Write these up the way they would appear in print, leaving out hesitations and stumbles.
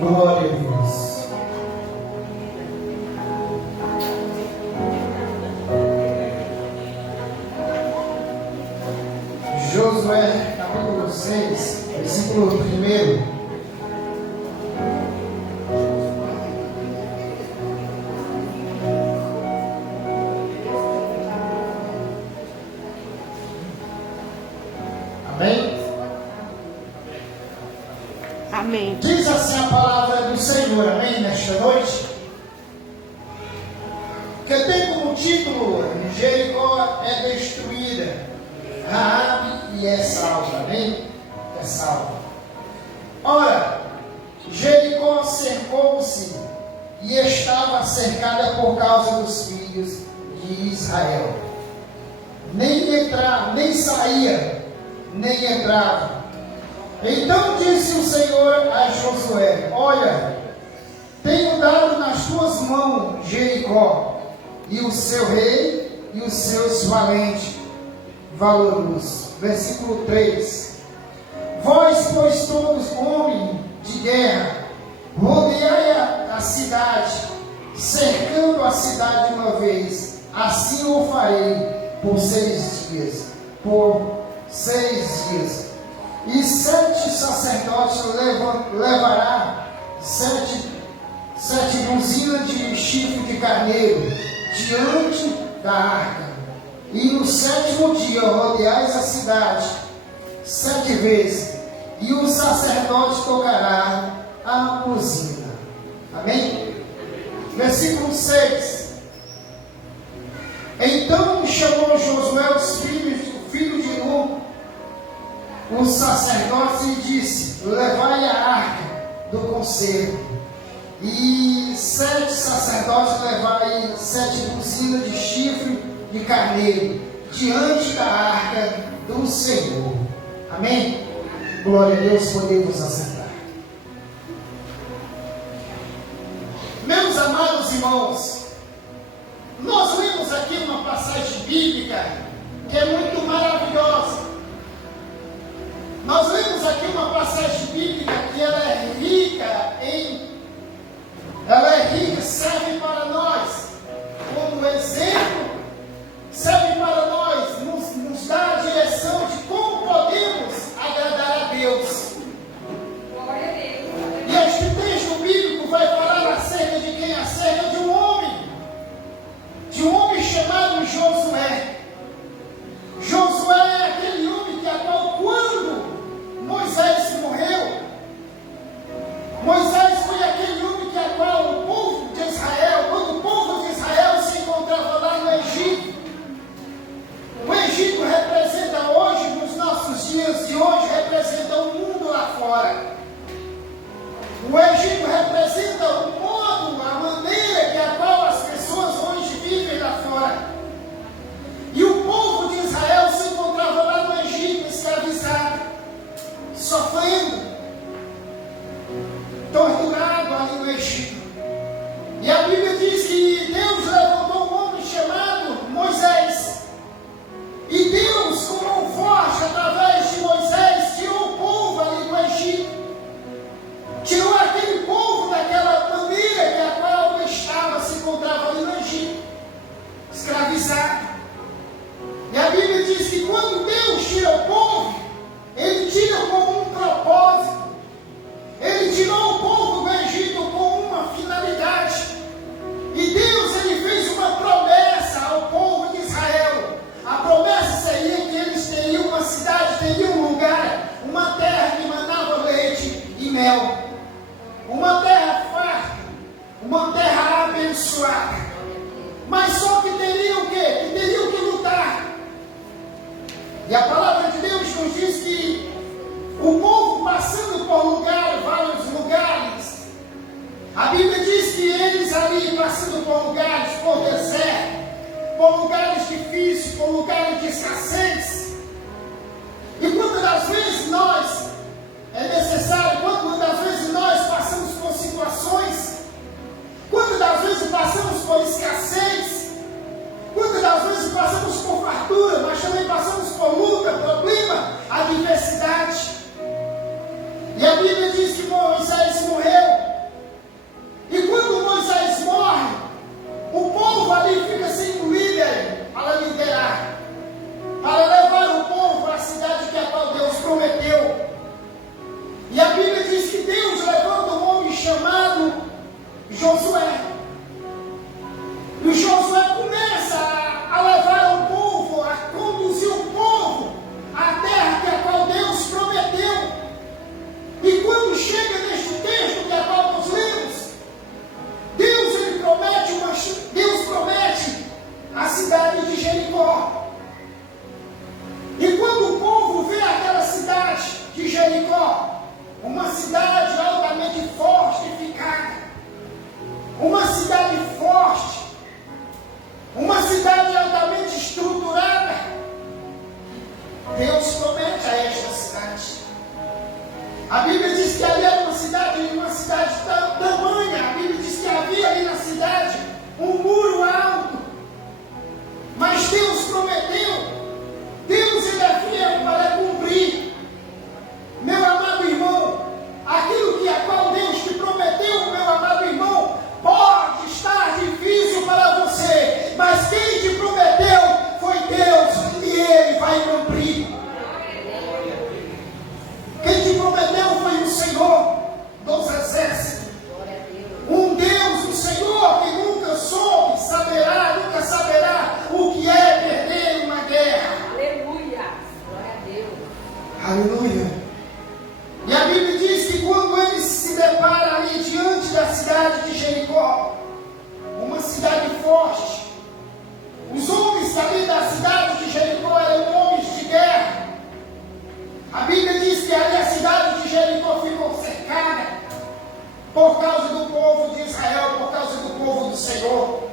Glória a Deus. Josué, capítulo 6, versículo 1. Amém? Amém. Diz assim a palavra do Senhor, amém, nesta noite, que tem como título: Jericó é destruída, Raabe é salva, amém? É salva. Ora, Jericó cercou-se e estava cercada por causa dos filhos de Israel. Nem saía, nem entrava. Então disse o Senhor a Josué: olha, tenho dado nas tuas mãos Jericó, e o seu rei, e os seus valentes. Versículo 3. Vós, pois, todos homens de guerra, rodeai a cidade, cercando a cidade uma vez. Assim o farei por 6 dias. E 7 sacerdotes levará 7 duzinas de chifre de carneiro diante da arca. E no 7º dia rodeais a cidade 7 vezes, e o sacerdote tocará a buzina. Amém? Versículo 6. Então chamou Josué o filho de Nun, os sacerdotes, e disse: levai a arca do concerto, e 7 sacerdotes levai 7 buzinas de chifre de carneiro diante da arca do Senhor. Amém? Glória a Deus, podemos assentar. Meus amados irmãos, nós lemos aqui uma passagem bíblica que é muito maravilhosa. Nós lemos aqui uma passagem bíblica que ela é rica, serve para nós como exemplo, serve para nós, nos dá a direção de como podemos agradar a Deus. E este texto bíblico vai falar acerca de quem? Acerca de um homem chamado Josué. Josué é aquele homem que a qual, quando Moisés morreu, Moisés foi aquele homem que a qual o povo de Israel, quando o povo de Israel se encontrava lá no Egito. O Egito representa hoje, nos nossos dias de hoje, representa o mundo lá fora. O Egito representa o modo, a maneira que a qual as pessoas hoje vivem lá fora. E o povo de Israel se encontrava lá no Egito, escravizado, sofrendo, torturado ali no Egito. E a Bíblia diz que Deus levantou um homem chamado Moisés. E Deus, com mão forte, através de Moisés, tirou o povo ali do Egito. Tirou aquele povo daquela maneira que a qual se encontrava ali no Egito, escravizado. E a Bíblia diz que quando Deus tira o povo, Ele tira com um propósito. Ele tirou o povo do Egito com uma finalidade. E Deus, Ele fez uma promessa ao povo de Israel. A promessa seria que eles teriam uma cidade, teriam um lugar, uma terra que manava leite e mel. Uma terra farta, uma terra abençoada. Mas só que teriam o quê? Que teriam que lutar. E a palavra de Deus nos diz que o povo passando por vários lugares, a Bíblia diz que eles ali passando por lugares, por deserto, por lugares difíceis, por lugares de escassez. E quantas das vezes nós, quantas das vezes nós passamos por situações, quantas das vezes passamos por escassez, quantas das vezes passamos por fartura, mas também passamos por luta, problema, adversidade. E a Bíblia diz que Moisés morreu chamado Josué. E Josué começa a levar o povo, a conduzir o povo à terra que a qual Deus prometeu. E quando chega neste texto que a qual nós lemos, Deus promete a cidade de Jericó. E quando o povo vê aquela cidade de Jericó, uma cidade altamente fortificada, uma cidade forte, uma cidade altamente estruturada, Deus promete a esta cidade. A Bíblia diz que ali era uma cidade tamanha. A Bíblia diz que havia ali na cidade um muro alto. Mas Deus prometeu. Deus ele é fiel para cumprir. Meu amado irmão, aquilo que a qual Deus te prometeu, meu amado irmão, pode estar difícil para você, mas quem te prometeu foi Deus e Ele vai cumprir. Quem te prometeu foi o Senhor dos Exércitos. Um Deus, um Senhor que nunca nunca saberá o que é perder uma guerra. Aleluia! Glória a Deus. Aleluia. E a Bíblia diz que quando ele se depara ali diante da cidade de Jericó, uma cidade forte, os homens ali da cidade de Jericó eram homens de guerra. A Bíblia diz que ali a cidade de Jericó ficou cercada por causa do povo de Israel, por causa do povo do Senhor.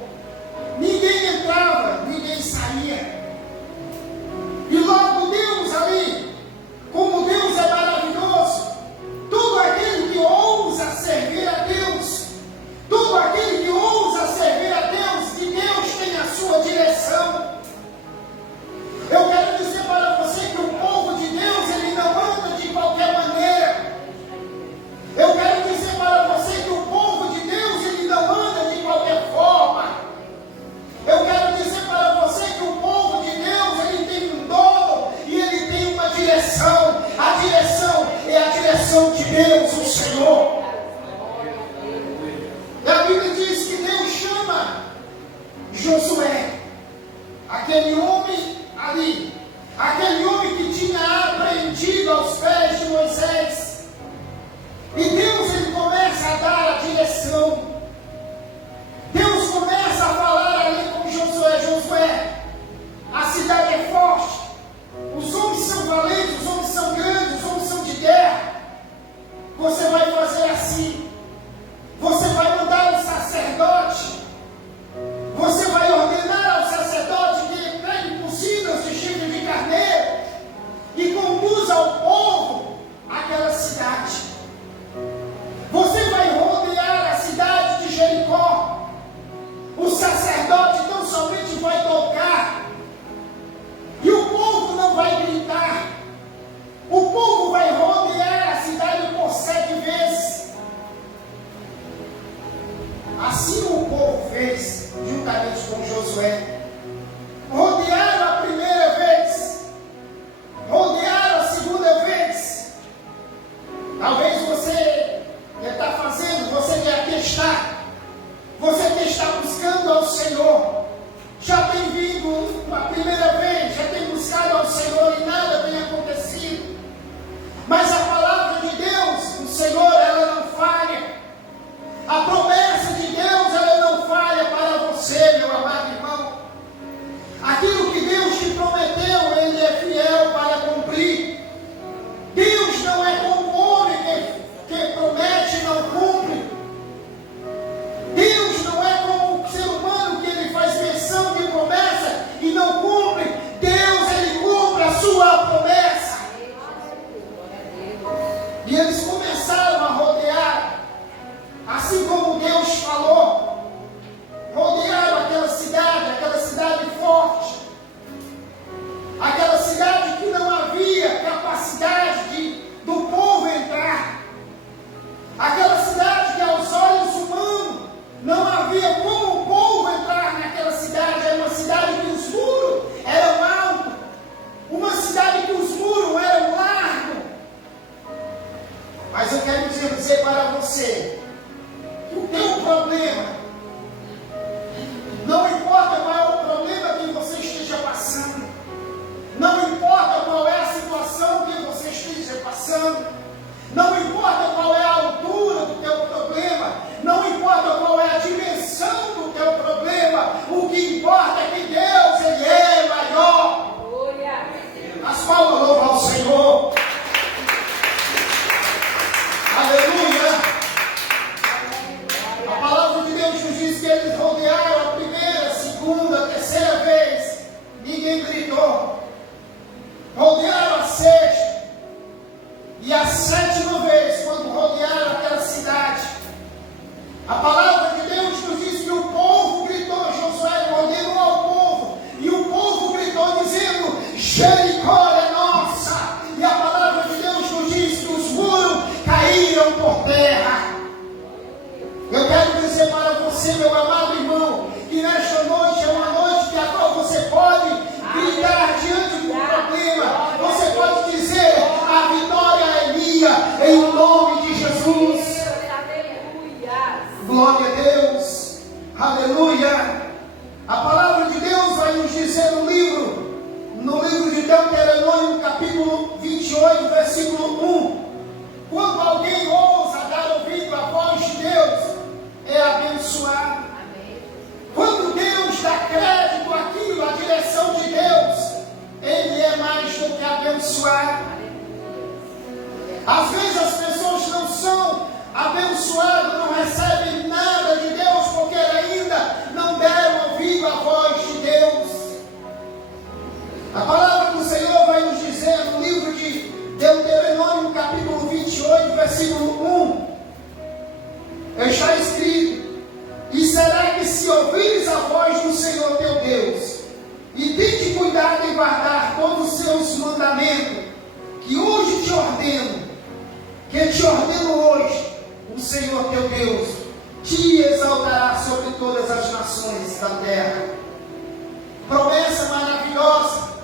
Ninguém entrava, ninguém saía. E logo Deus ali, como Deus é maravilhoso, todo aquele que ousa servir a Deus, todo aquele que ousa servir a Deus, que Deus tem a sua direção. Eu quero dizer para você que o povo de Deus, ele não anda de qualquer maneira. Eu quero dizer para você que o povo de Deus, ele não anda de qualquer forma. Eu quero dizer para você que o povo de Deus, ele tem um dono e ele tem uma direção. A direção é a direção de Deus, o Senhor. E a Bíblia diz que Deus chama Josué, aquele homem ali, aquele homem que tinha aprendido aos pés de Moisés. E Deus ele começa a dar a direção. Deus começa a falar ali com Josué. Josué, a cidade é forte, os homens são valentes, os homens são grandes, os homens são de guerra. Você vai fazer assim. Você vai mandar um sacerdote. Você vai ordenar ao sacerdote que pegue cozidas de chifre de carneiro e conduza ao povo àquela cidade. Você vai rodear a cidade de Jericó. O sacerdote tão somente vai tocar e o povo não vai gritar. O povo vai rodear a cidade por 7 vezes. Assim o povo fez, juntamente com Josué. Rodearam a primeira vez, rodearam a segunda vez. Talvez você que está fazendo, você que aqui está, você que está buscando ao Senhor, já tem vindo uma primeira vez, já tem buscado ao Senhor e nada tem acontecido. Mas a palavra de Deus, o Senhor, ela não falha. A promessa de Deus, ela não falha para você, meu amado irmão. Aquilo que Deus te prometeu, Ele é fiel para cumprir. Deus não é como o homem que promete e não cumpre. Deus não é como o ser humano que ele faz menção de promessa e não cumpre. Deus, Ele cumpre a sua promessa. E eles começaram a rodear, assim como Deus falou. Rodearam aquela cidade forte, aquela cidade que não havia capacidade do povo entrar, aquela cidade que aos olhos humanos não havia como o povo entrar naquela cidade. Era uma cidade que os muros eram altos, uma cidade que os muros eram largos. Mas eu quero dizer para você o teu problema. Não importa qual é o problema que você esteja passando. Não importa qual é a situação que você esteja passando. Não importa qual é a altura do teu problema. Não importa qual é a dimensão do teu problema. O que importa é que Deus, Ele é maior. As palmas louvam ao Senhor. Aleluia. A palavra de Deus nos diz que eles rodearam a primeira, segunda, terceira vez. Ninguém gritou. Rodearam a sexta. E a sétima vez, quando rodearam aquela cidade, a palavra de Deus nos diz que o povo gritou. Josué ordenou ao povo. E o povo gritou dizendo: Jericó é nossa. E a palavra de Deus nos diz que os muros caíram por terra. Eu quero dizer para você, meu amado irmão, que nesta noite é uma noite que a qual você pode gritar diante do problema. Você pode dizer: a vitória é minha, em nome de Jesus. Glória a Deus. Aleluia. A palavra de Deus vai nos dizer no livro de Deuteronômio, capítulo 28, versículo 1. Quando alguém ousa dar ouvido à voz de Deus, é abençoado. Quando Deus dá crédito àquilo, à direção de Deus, Ele é mais do que abençoado. Às vezes as pessoas não são abençoadas, não recebem nada de Deus, porque ainda não deram ouvido à voz de Deus. A palavra do Senhor vai nos dizer no livro de Deuteronômio, capítulo 28, versículo 1. Está escrito: e será que se ouvires a voz do Senhor teu Deus, e tende cuidado em guardar todos os seus mandamentos, que hoje te ordeno, hoje, o Senhor teu Deus te exaltará sobre todas as nações da terra. Promessa maravilhosa.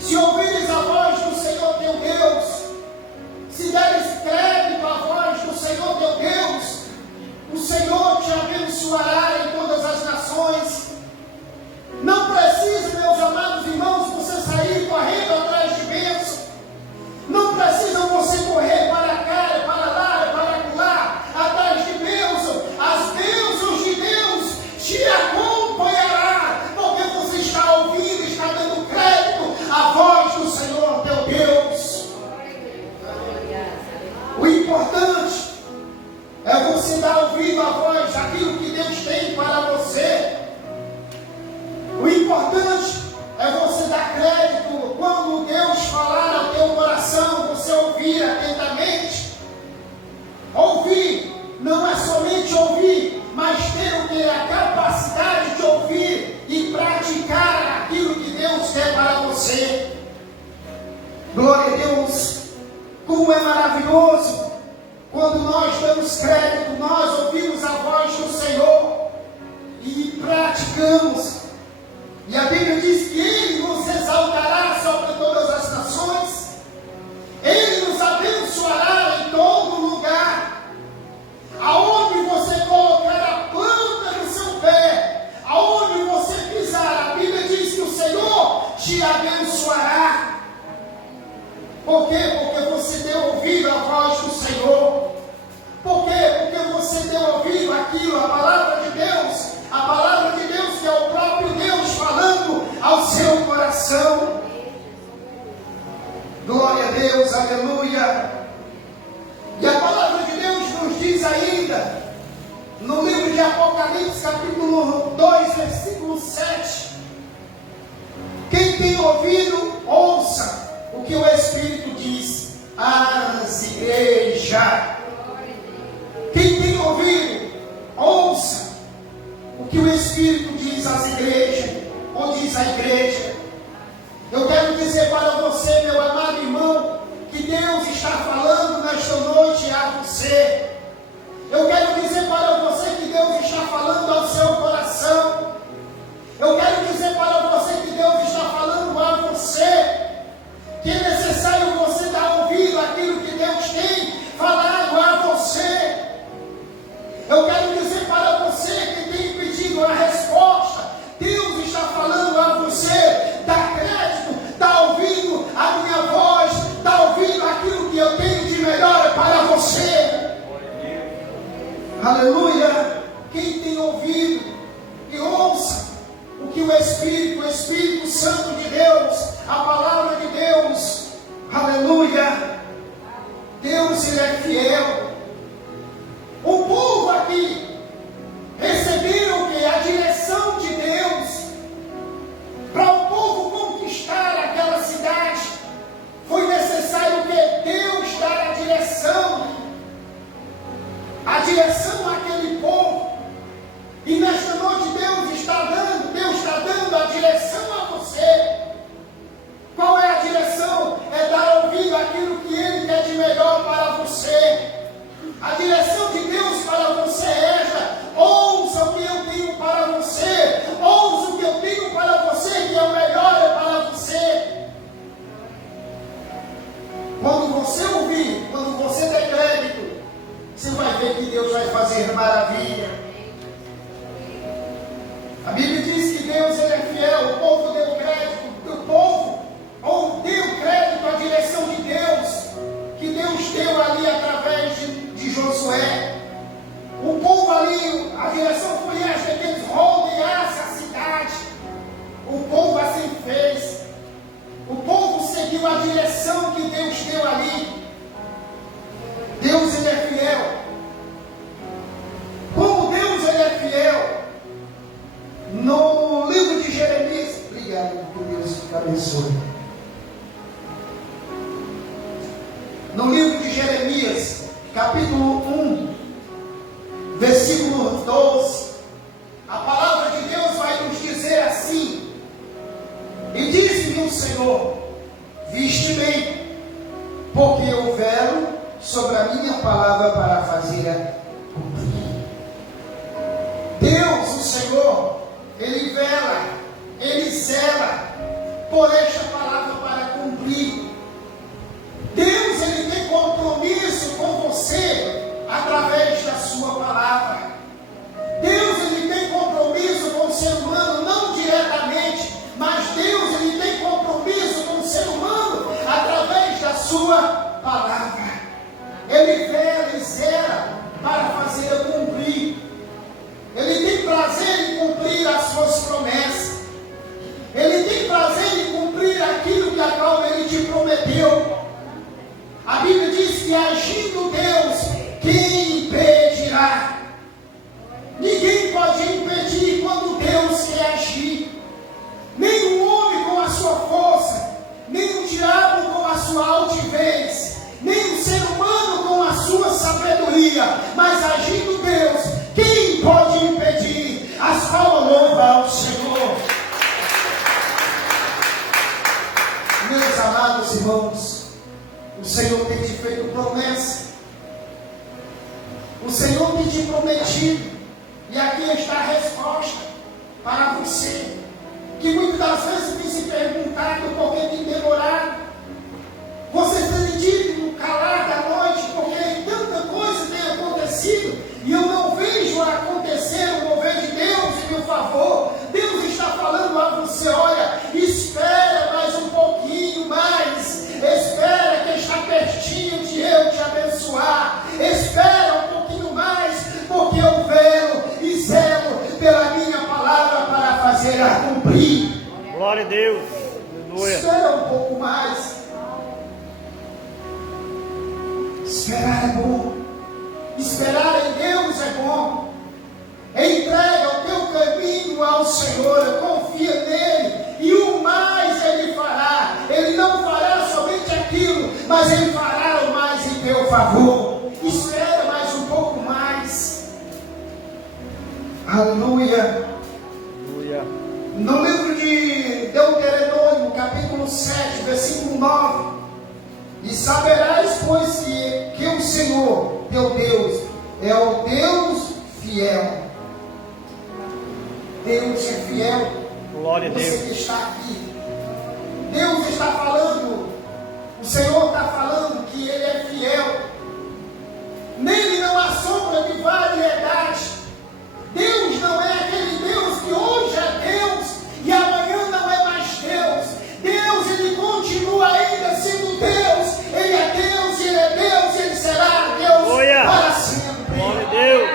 Se ouvires a voz do Senhor teu Deus, se deres crédito à voz do Senhor teu Deus, o Senhor te abençoará em todas as nações. Não precisa, meus amados irmãos, você sair correndo atrás de bênção. Não precisa você correr para cá, para lá, para lá, atrás de bênção. As bênçãos de Deus te acompanhará, porque você está ouvindo, está dando crédito à voz do Senhor teu Deus. O importante é você dar ouvido à voz daquilo que Deus tem para você. O importante é você dar crédito quando Deus falar ao teu coração, você ouvir atentamente. Ouvir não é somente ouvir, mas ter a capacidade de ouvir e praticar aquilo que Deus quer para você. Glória a Deus. Como é maravilhoso quando nós damos crédito, nós ouvimos a voz do Senhor e praticamos. E a Bíblia diz que Ele nos exaltará sobre todas as nações. Ele nos abençoará em todo lugar. Aonde você colocar a planta do seu pé, aonde você pisar, a Bíblia diz que o Senhor te abençoará. Por quê? Porque você deu ouvido à voz do Senhor. Por quê? Porque você deu ouvido àquilo, a palavra de Deus. A palavra de Deus que é o próprio Deus falando ao seu coração. Glória a Deus, aleluia. E a palavra de Deus nos diz ainda, no livro de Apocalipse, capítulo 2, versículo 7. Quem tem ouvido, ouça o que o Espírito diz às igrejas. Quem tem ouvido, ouça o que o Espírito diz às igrejas, ou diz à igreja. Eu quero dizer para você, meu amado irmão, que Deus está falando nesta noite a você. Eu quero dizer para você que Deus está falando ao seu coração. Eu quero dizer para você que Deus está falando a você, que é necessário você dar ouvido àquilo que Deus tem falado a você. Aleluia. Quem tem ouvido, que ouça o que o Espírito Santo de Deus, a palavra de Deus, aleluia. Deus, Ele é fiel. O povo aqui receberam que a direção de Deus para o povo conquistar aquela cidade. Foi necessário que Deus dar a direção àquele povo. E nesta noite Deus está dando a direção a você. Qual é a direção? É dar ouvido àquilo que Ele quer de melhor para você. A direção de Deus para você é esta: ouça o que eu tenho para você, ouça o que eu tenho para você, que é o melhor é para você. Quando você ouvir, quando você der crédito, você vai ver que Deus vai fazer maravilha. A Bíblia diz que Deus, Ele é fiel. O povo deu crédito, deu crédito à direção de Deus, que Deus deu ali através de Josué. O povo ali, a direção foi esta, que eles rodeassem a cidade. O povo assim fez. O povo seguiu a direção que Deus deu ali. Deus, Ele é fiel. Como Deus, Ele é fiel. No livro de Jeremias, obrigado, que Deus te abençoe. No livro de Jeremias, capítulo 1, versículo 12, a palavra de Deus vai nos dizer assim: e disse-me o Senhor, viste bem, porque eu velo sobre a minha palavra para fazer cumprir. Deus, o Senhor, Ele vela, Ele zela por esta palavra para cumprir. Deus, Ele tem compromisso com você através da sua palavra. Deus, Ele tem compromisso com o ser humano, não diretamente, mas Deus, Ele tem compromisso com o ser humano através da sua palavra. Ele vela e zela para fazer cumprir. Ele tem prazer em cumprir as suas promessas. Ele tem prazer em cumprir aquilo que a qual Ele te prometeu. A Bíblia diz que agindo Deus, quem impedirá? Ninguém pode impedir quando Deus quer agir. Nem o homem com a sua força, nem o diabo com a sua altivez, nem o ser humano com a sua sabedoria, mas agindo Deus, quem pode impedir? As palmas louvam ao Senhor. Meus amados irmãos, o Senhor tem te feito promessa. O Senhor tem te prometido. E aqui está a resposta para você, que muitas das vezes tem se perguntado por que tem demorado. Você tem dito no calar da noite, porque tanta coisa tem acontecido e eu não vejo acontecer o mover de Deus em meu favor. Deus está falando a você: olha, espera mais um pouquinho mais, espera que está pertinho de eu te abençoar, espera um pouquinho mais, porque eu velo e zelo pela minha palavra para fazer a cumprir. Glória a Deus. Aleluia. Espera um pouco mais. Esperar é bom. Esperar em Deus é bom. Entrega o teu caminho ao Senhor, confia nele, e o mais Ele fará. Ele não fará somente aquilo, mas Ele fará o mais em teu favor. Espera mais um pouco mais. Aleluia. Aleluia. No livro de Deuteronômio, capítulo 7, versículo 9: e saberás, pois, que o Senhor, teu Deus, é o Deus fiel. Deus é fiel. Glória a Deus. Você que está aqui, Deus está falando, o Senhor está falando que Ele é fiel. Nele não há sombra de variedade. Deus não é aquele Deus que hoje é Deus e amanhã não é mais Deus. Deus, Ele continua ainda sendo Deus. Ele é Deus, Ele é Deus, Ele será Deus para sempre. Glória a Deus.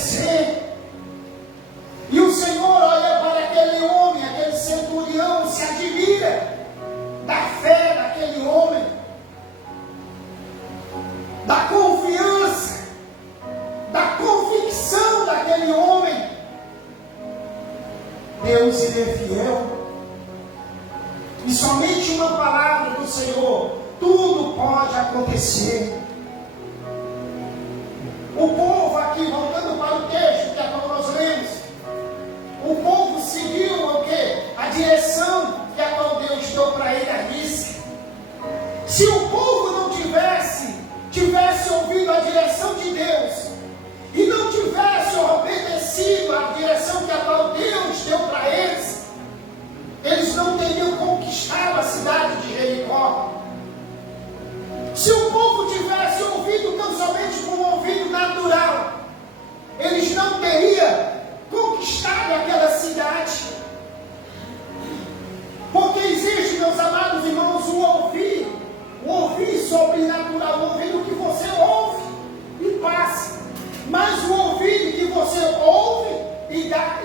acontecer. E o Senhor olha para aquele homem, aquele centurião, se admira da fé daquele homem, da confiança, da convicção daquele homem. Deus, Ele é fiel. E somente uma palavra do Senhor, tudo pode acontecer. O povo aqui, voltando para o texto que é como nós lemos, o povo seguiu o quê? A direção que a qual Deus deu para ele a risca. Se o povo não tivesse ouvido a direção de Deus e não tivesse obedecido a direção que a qual Deus deu para eles, eles não teriam conquistado a cidade de Jericó. Se o povo tivesse ouvido tão somente com o ouvido natural, eles não teriam conquistado aquela cidade. Porque existe, meus amados irmãos, o ouvir sobrenatural, o ouvido que você ouve e passa. Mas o ouvido que você ouve e dá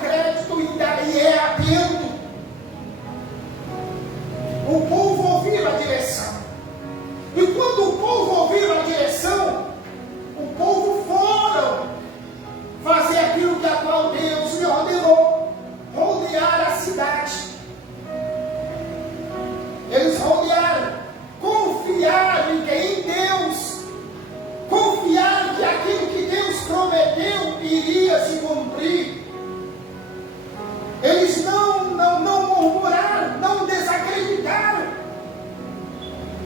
crédito e é atento. O povo ouviu a direção. E quando o povo ouviu a direção, o povo foram fazer aquilo que a qual Deus lhe ordenou, rodear a cidade. Eles rodearam, confiaram em Deus, confiaram que aquilo que Deus prometeu iria se cumprir. Eles não murmuraram, não desacreditaram.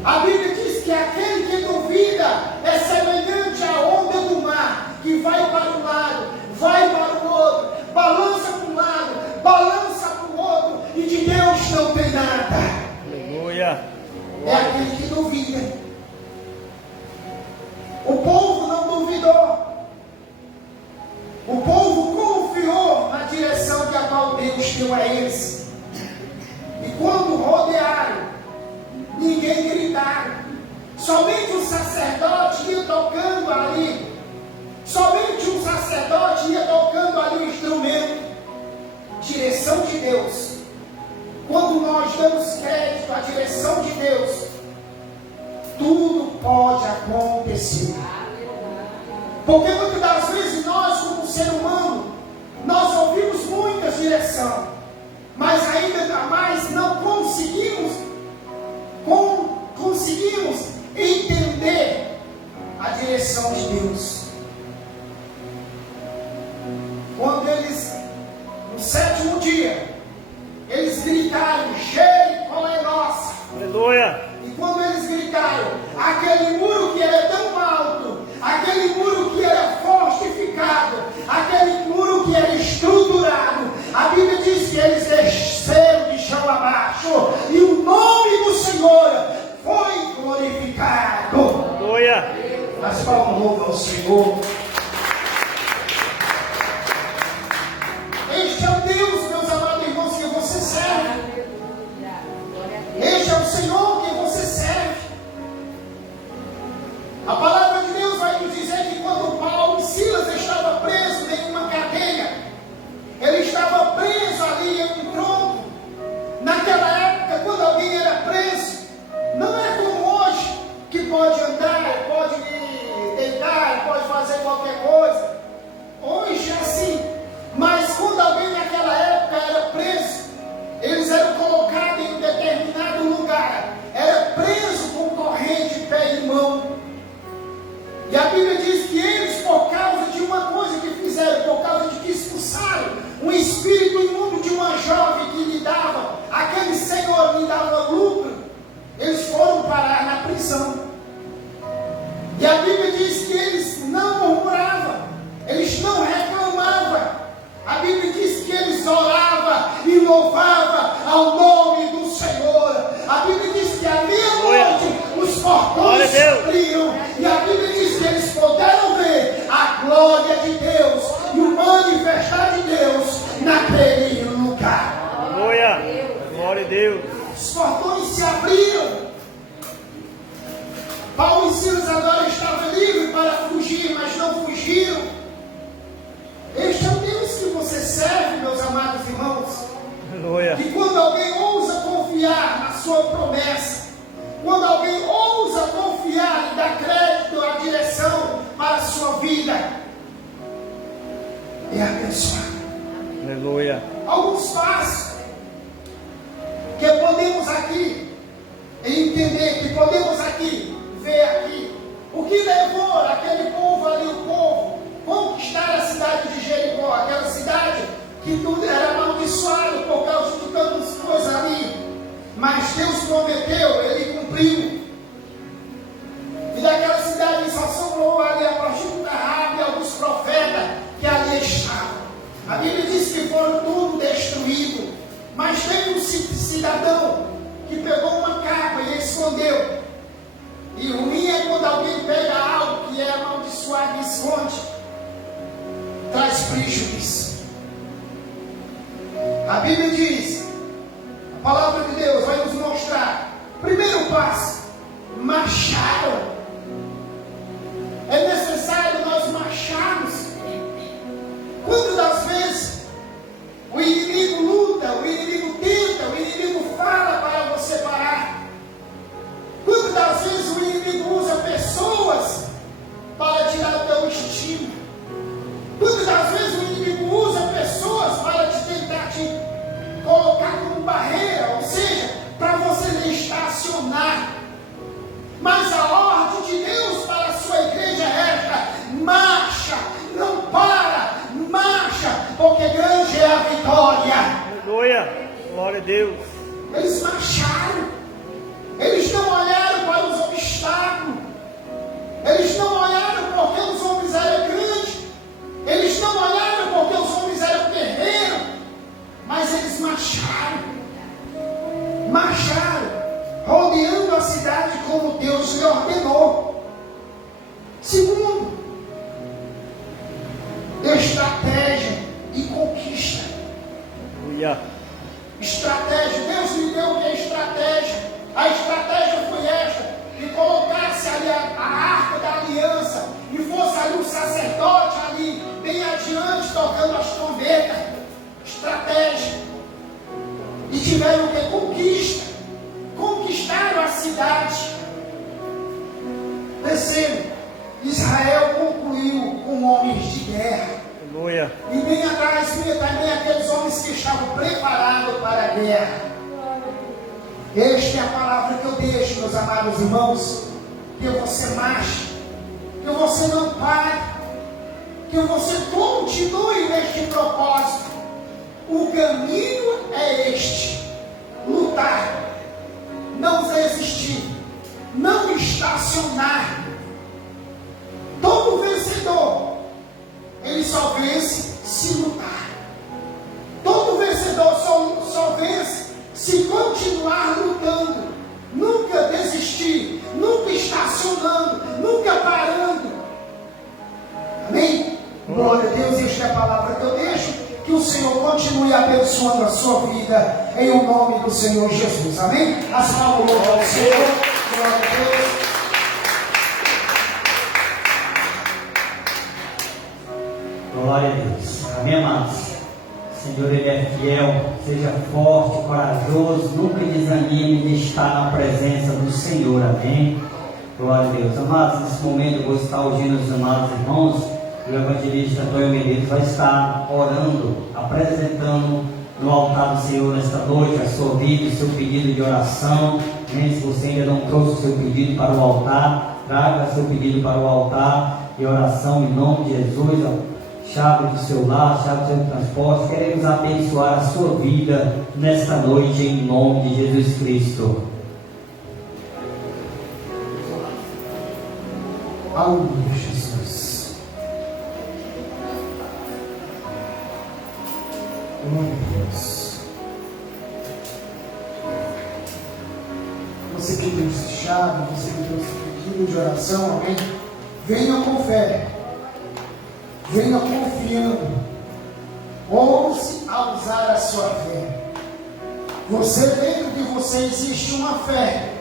A Bíblia diz que aquele que duvida é semelhante à onda do mar, que vai para um lado, vai para o outro, balança para um lado, balança para o outro, e de Deus não tem nada. Aleluia. É aquele que duvida. O povo não duvidou. O povo confiou na direção que a qual Deus deu a eles. E quando rodearam, ninguém gritaram. Somente o sacerdote ia tocando ali. Somente o sacerdote ia tocando ali o instrumento. Direção de Deus. Quando nós damos crédito à direção de Deus, tudo pode acontecer. Porque muitas das vezes nós, como ser humano, nós ouvimos muitas direções, mas ainda mais não conseguimos entender a direção de Deus. Quando eles, no sétimo dia, eles gritaram: Jericó é nossa. Aleluia. E quando eles gritaram, aquele muro que era tão alto, aquele muro que era fortificado, aquele muro que era estruturado, a Bíblia diz que eles desceram de chão abaixo e o nome do Senhor foi glorificado. Aleluia. Mas qual o novo ao Senhor? Este é o Deus, meus amados irmãos, que você serve. Este é o Senhor que você serve. A palavra de Deus vai nos dizer que quando Paulo e Silas estavam presos em uma cadeia, ele estava preso ali em um tronco. Naquela época, quando alguém era preso, não é como hoje, que pode andar, pode deitar, pode fazer qualquer coisa. Hoje é assim. Mas quando alguém naquela época era preso, eles eram colocados em um determinado lugar, era preso com corrente, pé e mão. E a Bíblia diz que eles, por causa de uma coisa que fizeram, por causa de que expulsaram um espírito imundo de uma jovem que lhe dava, aquele senhor lhe dava lucro, eles foram parar na prisão. E a Bíblia diz que eles não murmuravam, eles não reclamavam. A Bíblia diz que eles oravam e louvavam ao nome do Senhor. A Bíblia diz que à meia-noite os portões se abriram. E a Bíblia diz que eles puderam ver a glória de Deus e o manifestar de Deus naquele lugar. Aleluia. Glória a Deus. Os portões se abriram. Paulo e Silas agora estavam livres para fugir, mas não fugiram. sua promessa, quando alguém ousa confiar e dar crédito à direção para a sua vida, é abençoado. Aleluia. Alguns passos que podemos aqui entender, que podemos aqui ver aqui, o que levou aquele povo ali, o povo, conquistar a cidade de Jericó, aquela cidade que tudo era amaldiçoado por causa de tantas coisas ali, mas Deus prometeu, Ele cumpriu. E daquela cidade só sobrou ali a prostituta Raabe e alguns profetas que ali estavam. A Bíblia diz que foram tudo destruídos, mas teve um cidadão que pegou uma capa e escondeu. E ruim é quando alguém pega algo que é amaldiçoado e esconde, traz prejuízo. A Bíblia diz, a palavra de Deus vai nos mostrar, primeiro passo, marcharam. É necessário nós marcharmos. Quantas das vezes o inimigo luta, o inimigo tenta, o inimigo fala para você parar? Quantas das vezes o inimigo usa pessoas para tirar teu estímulo? Quantas das vezes o inimigo usa pessoas para te tentar te colocar como barreira, ou seja, para você estacionar? Mas a ordem de Deus para a sua igreja é esta: marcha, não para, marcha, porque grande é a vitória. Aleluia. Glória a Deus. Eles marcharam, eles não olharam para os obstáculos, eles não olharam porque os homens eram grandes, eles não olharam porque os homens eram guerreiros, mas eles marcharam, rodeando a cidade como Deus lhe ordenou. Segundo, estratégia e conquista. Aleluia. Estratégia, Deus lhe deu o que é estratégia? A estratégia foi esta: que colocasse ali a arca da aliança e fosse ali o sacerdote ali, bem adiante, tocando as trombetas. Estratégia. E tiveram o que? Conquista. Conquistaram a cidade. Terceiro, Israel concluiu com homens de guerra. Aleluia. E bem atrás vinha também aqueles homens que estavam preparados para a guerra. Esta é a palavra que eu deixo, meus amados irmãos. Que você marche, que você não pare, que você continue neste propósito. O caminho é este: lutar, não desistir, não estacionar. Todo vencedor, ele só vence se lutar. Todo vencedor só vence se continuar lutando, nunca desistir, nunca estacionando, nunca parando. Amém? Glória a Deus, esta é a palavra que eu deixo. Que o Senhor continue abençoando a sua vida, em o nome do Senhor Jesus. Amém? As palmas ao Senhor. Glória a Deus. Glória a Deus. Amém, amados? O Senhor, Ele é fiel. Seja forte, corajoso. Nunca desanime de estar na presença do Senhor. Amém? Glória a Deus. Amados, nesse momento eu vou estar ouvindo os amados irmãos. O evangelista Antônio Medeiros vai estar orando, apresentando no altar do Senhor nesta noite a sua vida, o seu pedido de oração. Se você ainda não trouxe o seu pedido para o altar, traga seu pedido para o altar e oração em nome de Jesus. A chave do seu lar, a chave do seu transporte. Queremos abençoar a sua vida nesta noite em nome de Jesus Cristo. Aleluia, Jesus. Glória a Deus. Você que trouxe chave, você que trouxe pedido de oração, amém? Venha com fé, venha confiando, ouse a usar a sua fé. Você, dentro de você existe uma fé,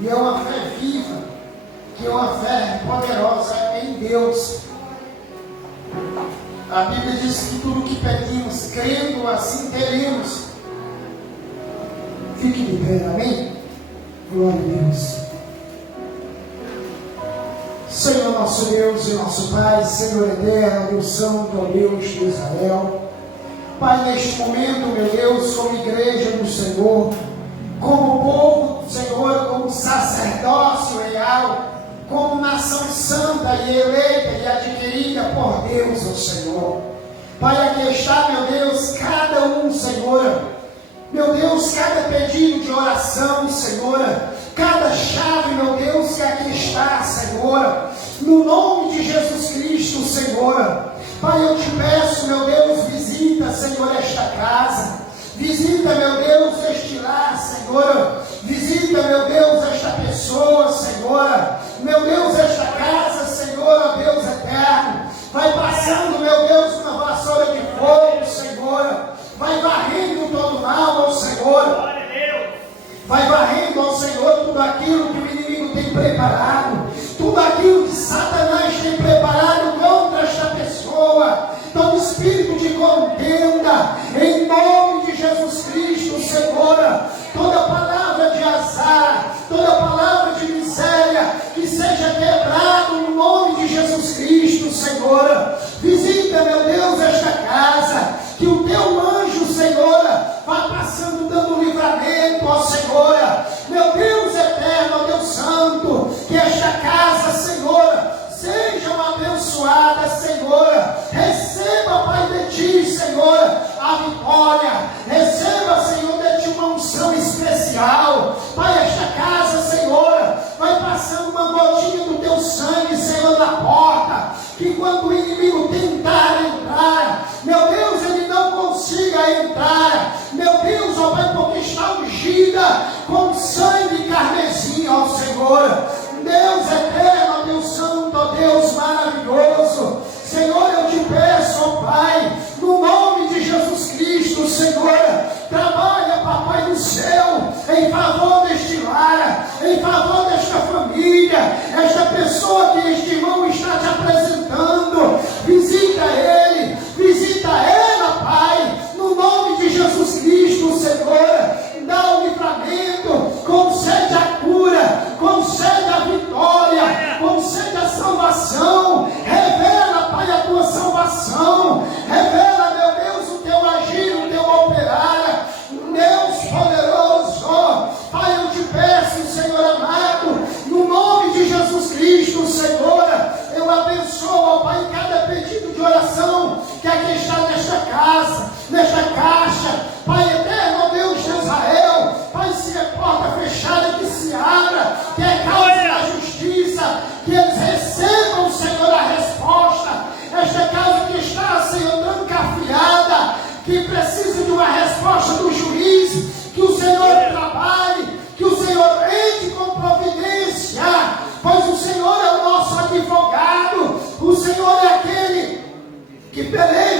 e é uma fé viva, que é uma fé poderosa em Deus. A Bíblia diz que tudo que pedimos, crendo assim teremos. Fique de pé, amém? Glória a Deus. Senhor nosso Deus e nosso Pai, Senhor eterno, Deus Santo, ó Deus de Israel. Pai, neste momento, meu Deus, como igreja do Senhor, como povo do Senhor, como sacerdócio real, como nação santa e eleita e adquirida por Deus, ó Senhor. Pai, aqui está, meu Deus, cada um, Senhor, meu Deus, cada pedido de oração, Senhor, cada chave, meu Deus, que aqui está, Senhor, no nome de Jesus Cristo, Senhor. Pai, eu te peço, meu Deus, visita, Senhor, esta casa, visita, meu Deus, este lar, Senhor, visita, meu Deus, esta pessoa, Senhor, meu Deus, esta casa, Senhor, ó Deus eterno, vai passando, meu Deus, uma vassoura de fogo, Senhor, vai varrendo todo mal, ó Senhor, vai varrendo ao Senhor tudo aquilo que o inimigo tem preparado, tudo aquilo que Satanás tem preparado contra esta pessoa. Todo espírito de contenda, em nome de Jesus Cristo, Senhor, toda palavra de azar, toda palavra de miséria, que seja quebrado no nome de Jesus Cristo, Senhor. Visita, meu Deus, esta casa, que o teu anjo, Senhor, vá passando dando livramento, ó Senhor, meu Deus eterno, ó Deus santo, que esta casa, Senhor, sejam abençoadas, Senhor. Receba, Pai, de ti, Senhor, a vitória. Receba, Senhor, de ti uma unção especial. Pai, esta casa, Senhor, vai passando uma gotinha do teu sangue, Senhor, na porta, que quando o inimigo tentar entrar, meu Deus, ele não consiga entrar. Meu Deus, ó Pai, porque está ungida com sangue carmesim, ó Senhor. Deus eterno, ó Deus santo, ó Deus maravilhoso. Senhor, eu te peço, ó Pai, no nome de Jesus Cristo, Senhor, trabalha, Papai do céu, em favor deste lar, em favor desta família, esta pessoa que este irmão está te apresentando. Visita ele, visita ela, Pai, no nome de Jesus Cristo, Senhor. Dá o livramento, concede a cura, concede a vitória, concede a salvação. Revela, Pai, a tua salvação. Revela, meu Deus, o teu agir, o teu operar. Deus poderoso, Pai, eu te peço, Senhor amado, no nome de Jesus Cristo, Senhor, eu abençoo, ó Pai, cada pedido de oração que aqui está nesta casa, nesta caixa. Pai eterno, ó Deus de Israel, Pai, se é porta fechada, que se abra, que é causa da justiça, que eles recebam, Senhor, a resposta. Esta casa que está, Senhor, trancafiada, que precisa de uma resposta do juiz, que o Senhor trabalhe, que o Senhor entre com providência, pois o Senhor é o nosso advogado, o Senhor é aquele que peleja